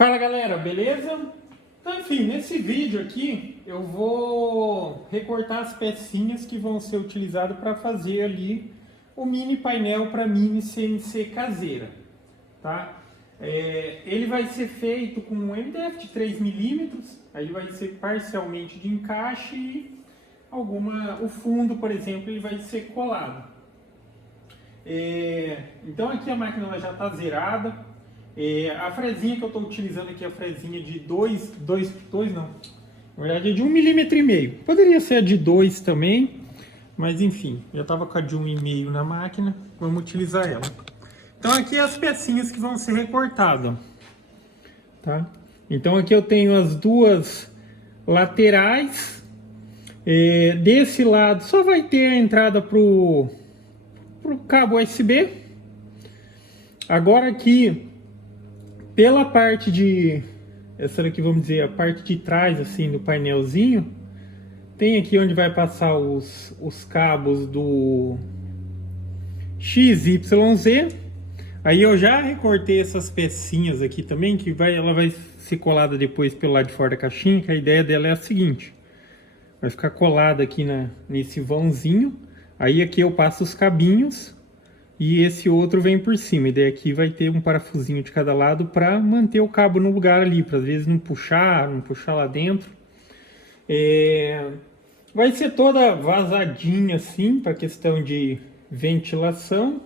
Fala galera, beleza? Então enfim, nesse vídeo aqui eu vou recortar as pecinhas que vão ser utilizadas para fazer ali o mini painel para mini CNC caseira, tá? Ele vai ser feito com um MDF de 3mm, aí vai ser parcialmente de encaixe e o fundo, por exemplo, ele vai ser colado. Então aqui a máquina ela já está zerada. A frezinha que eu estou utilizando aqui é a frezinha de 2 não, na verdade é de 1,5 mm. Poderia ser a de 2 também, mas enfim, já estava com a de 1,5 na máquina, vamos utilizar ela. Então aqui as pecinhas que vão ser recortadas, tá? Então aqui eu tenho as duas laterais. Desse lado só vai ter a entrada pro cabo USB. Agora aqui pela parte de essa daqui, vamos dizer, a parte de trás assim do painelzinho, tem aqui onde vai passar os cabos do XYZ. Aí eu já recortei essas pecinhas aqui também, que ela vai ser colada depois pelo lado de fora da caixinha, que a ideia dela é a seguinte: vai ficar colada aqui nesse vãozinho, aí aqui eu passo os cabinhos e esse outro vem por cima, e daí aqui vai ter um parafusinho de cada lado para manter o cabo no lugar ali, para às vezes não puxar lá dentro. Vai ser toda vazadinha assim, para questão de ventilação.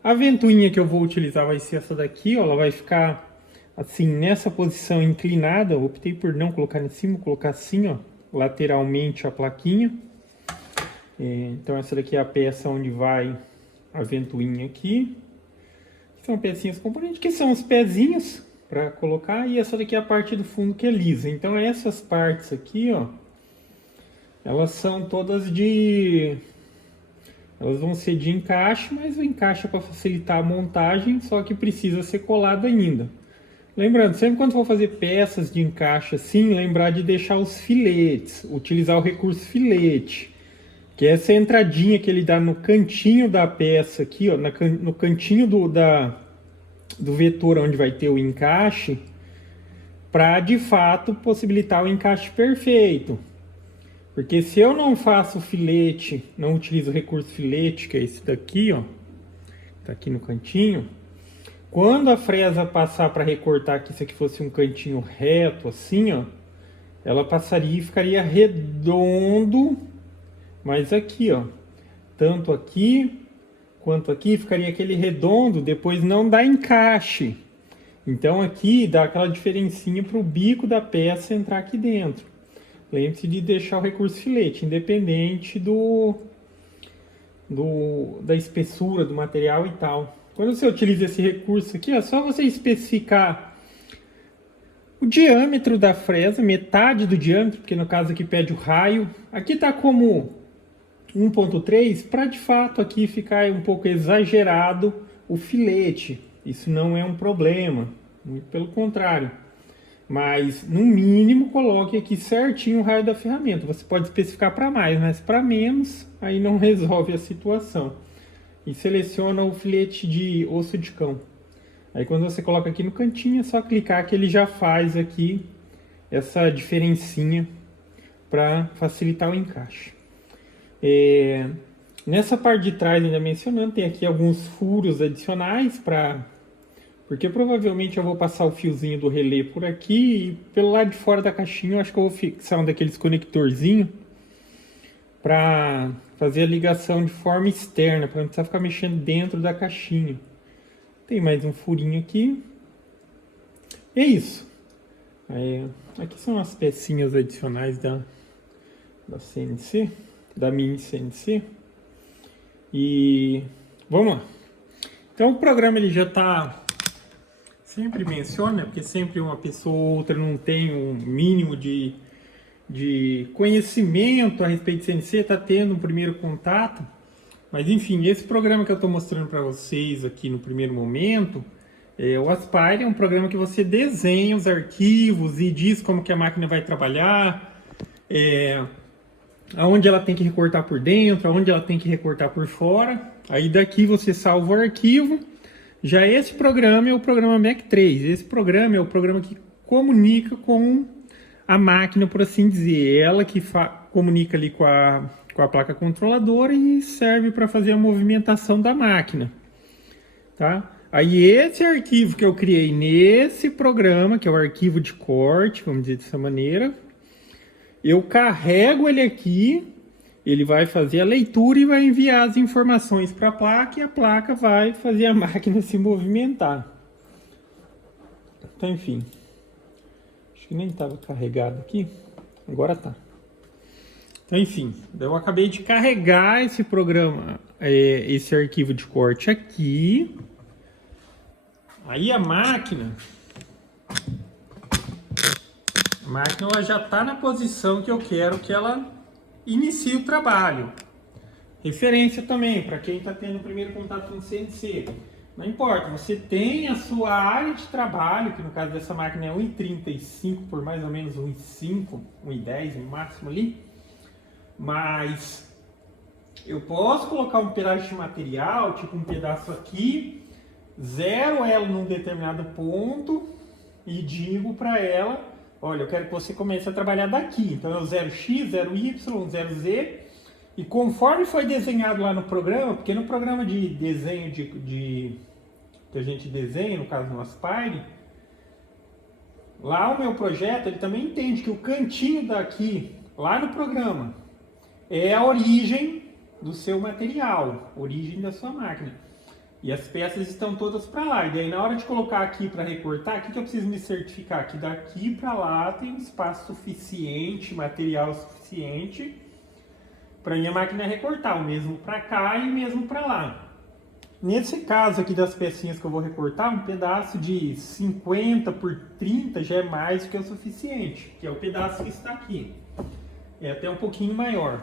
A ventoinha que eu vou utilizar vai ser essa daqui, ó, ela vai ficar assim nessa posição inclinada. Eu optei por não colocar em cima, vou colocar assim, ó, lateralmente a plaquinha. Então essa daqui é a peça onde vai a ventoinha aqui. São pecinhas componentes, que são os pezinhos para colocar, e essa daqui é a parte do fundo que é lisa. Então essas partes aqui, ó, elas são todas elas vão ser de encaixe, mas o encaixe é para facilitar a montagem, só que precisa ser colado ainda. Lembrando, sempre quando for fazer peças de encaixe assim, lembrar de deixar os filetes, utilizar o recurso filete, que é essa entradinha que ele dá no cantinho da peça aqui, ó, no cantinho do vetor onde vai ter o encaixe, para de fato possibilitar o encaixe perfeito. Porque se eu não faço o filete, não utilizo o recurso filete, que é esse daqui, ó, tá aqui no cantinho, quando a fresa passar para recortar aqui, se aqui fosse um cantinho reto assim, ó, ela passaria e ficaria redondo. Mas aqui, ó, tanto aqui quanto aqui ficaria aquele redondo, depois não dá encaixe. Então aqui dá aquela diferencinha para o bico da peça entrar aqui dentro. Lembre-se de deixar o recurso filete, independente da espessura do material e tal. Quando você utiliza esse recurso aqui, é só você especificar o diâmetro da fresa, metade do diâmetro, porque no caso aqui pede o raio. Aqui está como 1.3, para de fato aqui ficar um pouco exagerado o filete. Isso não é um problema, muito pelo contrário. Mas no mínimo coloque aqui certinho o raio da ferramenta. Você pode especificar para mais, mas para menos aí não resolve a situação. E seleciona o filete de osso de cão. Aí quando você coloca aqui no cantinho é só clicar que ele já faz aqui essa diferencinha para facilitar o encaixe. Nessa parte de trás, ainda mencionando, tem aqui alguns furos adicionais porque provavelmente eu vou passar o fiozinho do relé por aqui, e pelo lado de fora da caixinha eu acho que eu vou fixar um daqueles conectorzinhos para fazer a ligação de forma externa, para não precisar ficar mexendo dentro da caixinha. Tem mais um furinho aqui. É isso. Aqui são as pecinhas adicionais da CNC, da mini CNC. E vamos lá. Então o programa ele já está, sempre menciona, porque sempre uma pessoa ou outra não tem um mínimo de conhecimento a respeito de CNC, está tendo um primeiro contato. Mas enfim, esse programa que eu estou mostrando para vocês aqui no primeiro momento, o Aspire é um programa que você desenha os arquivos e diz como que a máquina vai trabalhar, aonde ela tem que recortar por dentro, aonde ela tem que recortar por fora. Aí daqui você salva o arquivo Já esse programa é o programa Mac3. Esse programa é o programa que comunica com a máquina, por assim dizer. Ela que comunica ali com a placa controladora e serve para fazer a movimentação da máquina. Tá? Aí esse arquivo que eu criei nesse programa, que é o arquivo de corte, vamos dizer dessa maneira, eu carrego ele aqui, ele vai fazer a leitura e vai enviar as informações para a placa e a placa vai fazer a máquina se movimentar. Então, enfim, acho que nem estava carregado aqui, agora tá. Então, enfim, eu acabei de carregar esse programa, esse arquivo de corte aqui. Aí a máquina ela já está na posição que eu quero que ela inicie o trabalho. Referência também, para quem está tendo o primeiro contato com o CNC. Não importa, você tem a sua área de trabalho, que no caso dessa máquina é 1,35 por mais ou menos 1,5, 1,10 no máximo ali. Mas eu posso colocar um pedaço de material, tipo um pedaço aqui, zero ela num determinado ponto e digo para ela, olha, eu quero que você comece a trabalhar daqui. Então é o 0x, 0y, 0z. E conforme foi desenhado lá no programa, porque no programa de desenho que a gente desenha, no caso no Aspire, lá o meu projeto, ele também entende que o cantinho daqui, lá no programa, é a origem do seu material, origem da sua máquina. E as peças estão todas para lá. E daí na hora de colocar aqui para recortar, o que eu preciso me certificar? Que daqui para lá tem espaço suficiente, material suficiente para minha máquina recortar, o mesmo para cá e o mesmo para lá. Nesse caso aqui das pecinhas que eu vou recortar, um pedaço de 50 por 30 já é mais do que o suficiente, que é o pedaço que está aqui. É até um pouquinho maior.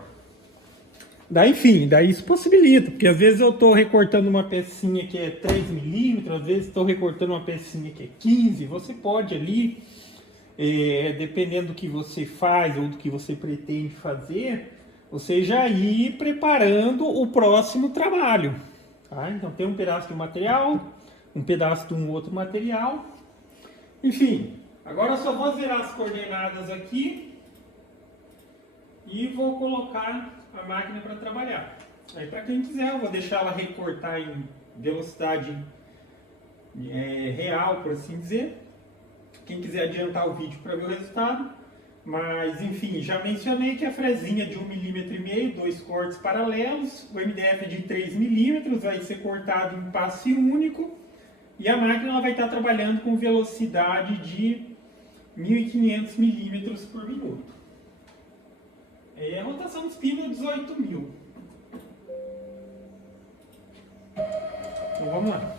Daí, enfim, daí isso possibilita, porque às vezes eu estou recortando uma pecinha que é 3 milímetros, às vezes estou recortando uma pecinha que é 15, você pode ali, dependendo do que você faz ou do que você pretende fazer, você já ir preparando o próximo trabalho. Tá? Então tem um pedaço de um material, um pedaço de um outro material, enfim, agora eu só vou zerar as coordenadas aqui e vou colocar a máquina para trabalhar. Aí para quem quiser, eu vou deixar ela recortar em velocidade real, por assim dizer. Quem quiser adiantar o vídeo para ver o resultado. Mas enfim, já mencionei que a fresinha de 1,5 mm, 2 cortes paralelos, o MDF de 3 mm vai ser cortado em passe único e a máquina ela vai estar trabalhando com velocidade de 1.500 mm por minuto. A rotação de espino é 18.000. Então vamos lá.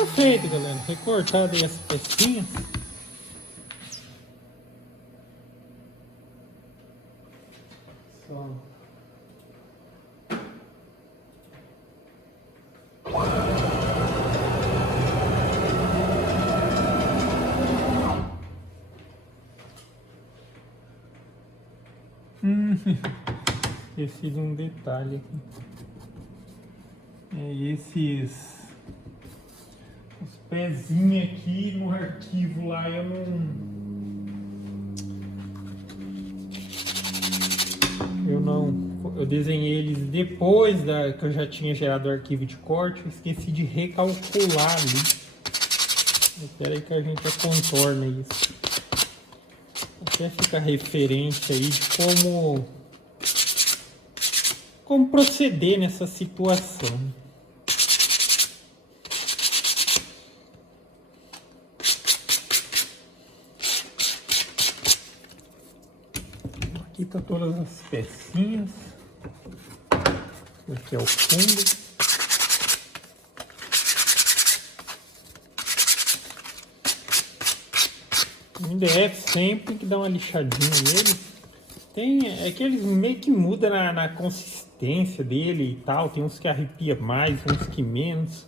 Tá feito, galera. Recortado aí as pecinhas. Só. Esqueci de um detalhe aqui. Esses os pezinhos aqui no arquivo lá eu desenhei eles depois que eu já tinha gerado o arquivo de corte. Eu esqueci de recalcular ali. Espera aí que a gente contorna isso. Até fica referência aí de como proceder nessa situação. Aqui tá todas as pecinhas. Aqui é o fundo. O MDF sempre tem que dar uma lixadinha nele. É que eles meio que mudam na consistência dele e tal. Tem uns que arrepia mais, uns que menos.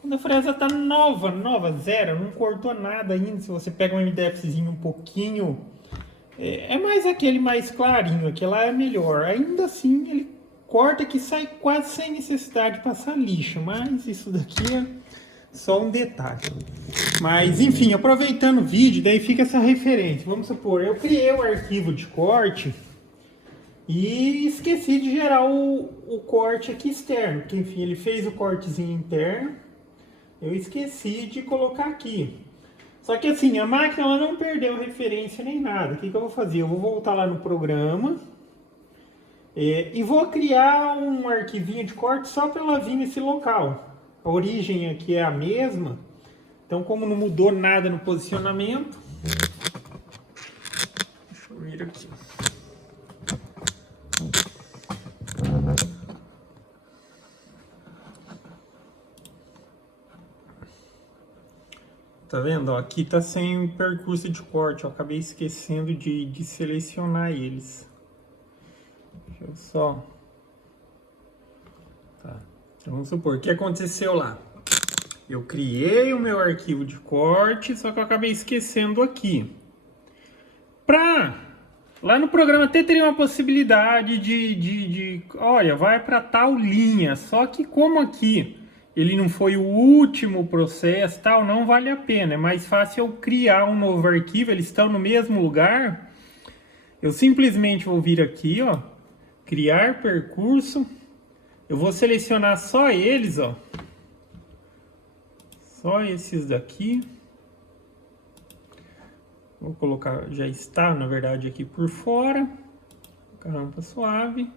Quando a fresa tá nova, zero, não cortou nada ainda. Se você pega um MDFzinho um pouquinho, é mais aquele mais clarinho, aquele lá é melhor. Ainda assim, ele corta que sai quase sem necessidade de passar lixo. Mas isso daqui é só um detalhe. Mas enfim, aproveitando o vídeo, daí fica essa referência. Vamos supor, eu criei o arquivo de corte e esqueci de gerar o corte aqui externo. Porque enfim, ele fez o cortezinho interno. Eu esqueci de colocar aqui. Só que assim, a máquina ela não perdeu referência nem nada. O que eu vou fazer? Eu vou voltar lá no programa e vou criar um arquivinho de corte só para ela vir nesse local. A origem aqui é a mesma. Então, como não mudou nada no posicionamento, deixa eu vir aqui. Tá vendo? Ó, aqui tá sem percurso de corte. Eu acabei esquecendo de selecionar eles. Deixa eu só... Tá. Então, vamos supor, o que aconteceu lá? Eu criei o meu arquivo de corte, só que eu acabei esquecendo aqui. Lá no programa até teria uma possibilidade olha, vai para tal linha. Só que como aqui ele não foi o último processo, tal, não vale a pena. É mais fácil eu criar um novo arquivo, eles estão no mesmo lugar. Eu simplesmente vou vir aqui, ó, criar percurso. Eu vou selecionar só eles, ó. Só esses daqui. Vou colocar, já está, na verdade, aqui por fora. Rampa suave.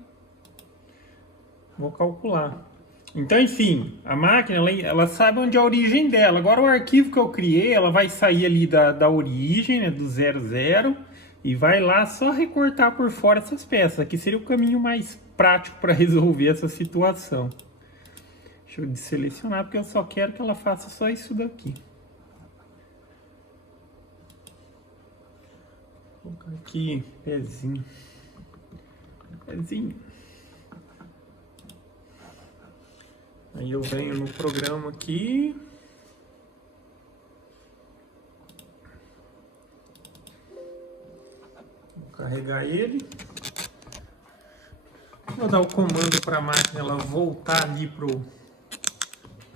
Vou calcular. Então, enfim, a máquina, ela sabe onde é a origem dela. Agora, o arquivo que eu criei, ela vai sair ali da origem, né, do 00, e vai lá só recortar por fora essas peças. Aqui seria o caminho mais prático para resolver essa situação. Deixa eu desselecionar, porque eu só quero que ela faça só isso daqui. Vou colocar aqui, pezinho. Pezinho. Aí eu venho no programa aqui. Vou carregar ele. Vou dar o comando para a máquina ela voltar ali para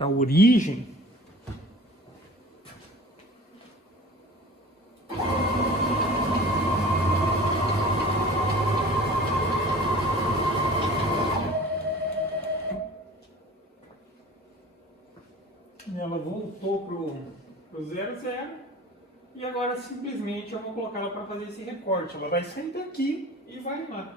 a origem. Ela voltou pro 00 e agora simplesmente eu vou colocar ela para fazer esse recorte. Ela vai sair daqui e vai lá.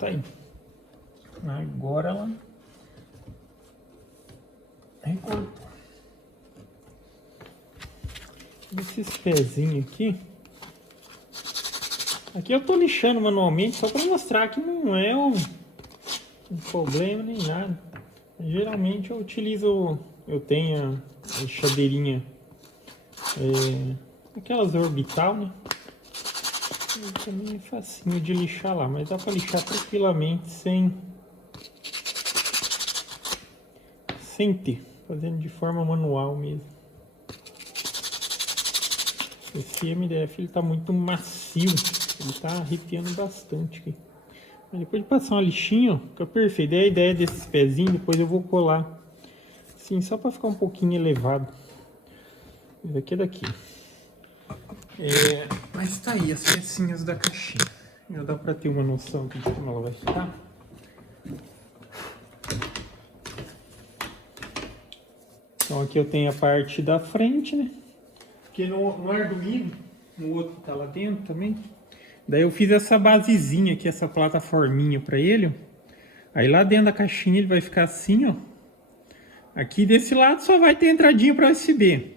Pronto, aí. Agora ela recortou. Esses pezinhos aqui. Aqui eu tô lixando manualmente só para mostrar que não é um problema nem nada. Geralmente eu utilizo, eu tenho a lixadeirinha, aquelas orbital, né? E também é facinho de lixar lá, mas dá para lixar tranquilamente sem ter, fazendo de forma manual mesmo. Esse MDF ele tá muito macio, ele tá arrepiando bastante aqui. Mas depois de passar uma lixinha, ó, fica perfeito. É a ideia desses pezinhos, depois eu vou colar assim, só para ficar um pouquinho elevado. Esse aqui é daqui. Mas tá aí as pecinhas da caixinha. Já dá para ter uma noção de como ela vai ficar. Então aqui eu tenho a parte da frente, né? Porque no Arduino, no outro que tá lá dentro também. Daí eu fiz essa basezinha aqui, essa plataforminha para ele. Aí lá dentro da caixinha ele vai ficar assim, ó. Aqui desse lado só vai ter entradinha para USB.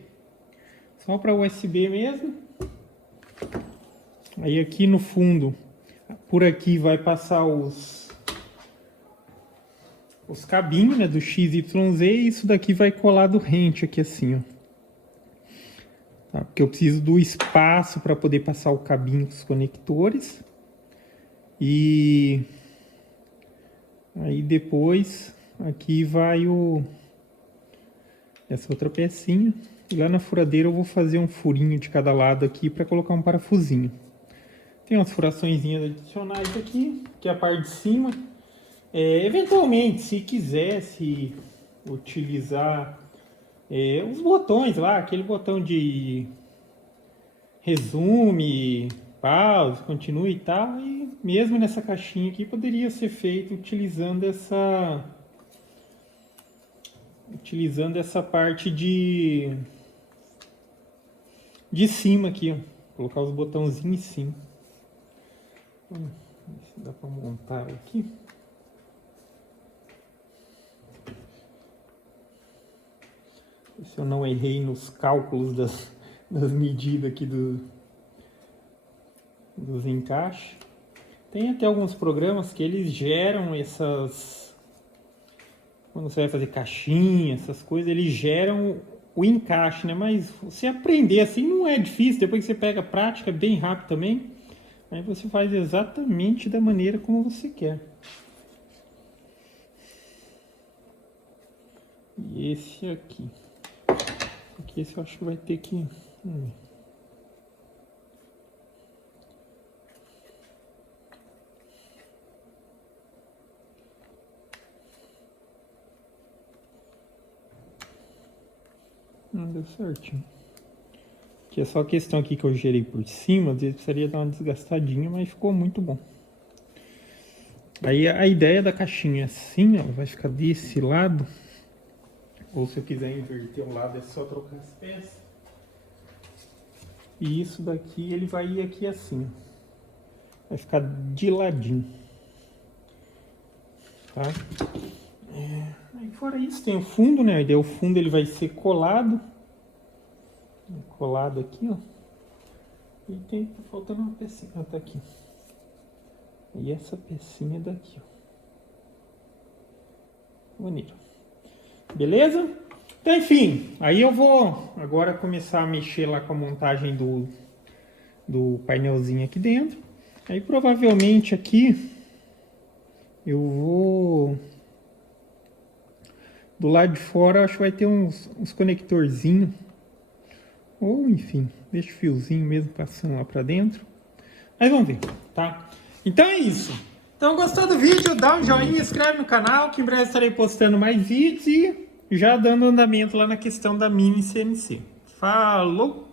Só para USB mesmo. Aí aqui no fundo, por aqui vai passar os cabinhos, né, do XYZ, e isso daqui vai colar do rente aqui assim, ó. Tá? Porque eu preciso do espaço para poder passar o cabinho com os conectores. E aí depois aqui vai essa outra pecinha. E lá na furadeira eu vou fazer um furinho de cada lado aqui para colocar um parafusinho. Tem umas furaçõezinhas adicionais aqui, que é a parte de cima. Eventualmente, se quisesse utilizar os botões lá, aquele botão de resume, pause, continue e tal, e mesmo nessa caixinha aqui poderia ser feito utilizando essa parte de cima aqui, ó. Colocar os botãozinhos em cima. Ver se dá para montar aqui. Se eu não errei nos cálculos das medidas aqui dos encaixes. Tem até alguns programas que eles geram essas... Quando você vai fazer caixinha, essas coisas, eles geram o encaixe, né? Mas você aprender assim não é difícil. Depois que você pega a prática, é bem rápido também. Aí você faz exatamente da maneira como você quer. E esse aqui. Porque esse eu acho que vai ter que... Não deu certinho. Que é só a questão aqui que eu gerei por cima, às vezes precisaria dar uma desgastadinha, mas ficou muito bom. Aí a ideia da caixinha é assim, ó, vai ficar desse lado. Ou se eu quiser inverter um lado, é só trocar as peças. E isso daqui, ele vai ir aqui assim, ó. Vai ficar de ladinho. Tá? Aí fora isso, tem o fundo, né? Daí o fundo ele vai ser colado. Colado aqui, ó. E tá faltando uma pecinha. Ah, tá aqui. E essa pecinha daqui, ó. Bonito. Beleza? Então, enfim. Aí eu vou agora começar a mexer lá com a montagem do painelzinho aqui dentro. Aí provavelmente aqui eu vou... Do lado de fora acho que vai ter uns conectorzinhos. Ou enfim, deixa o fiozinho mesmo passando lá pra dentro. Mas vamos ver, tá? Então é isso. Então gostou do vídeo? Dá um joinha, inscreve no canal, que em breve estarei postando mais vídeos e já dando andamento lá na questão da mini CNC. Falou!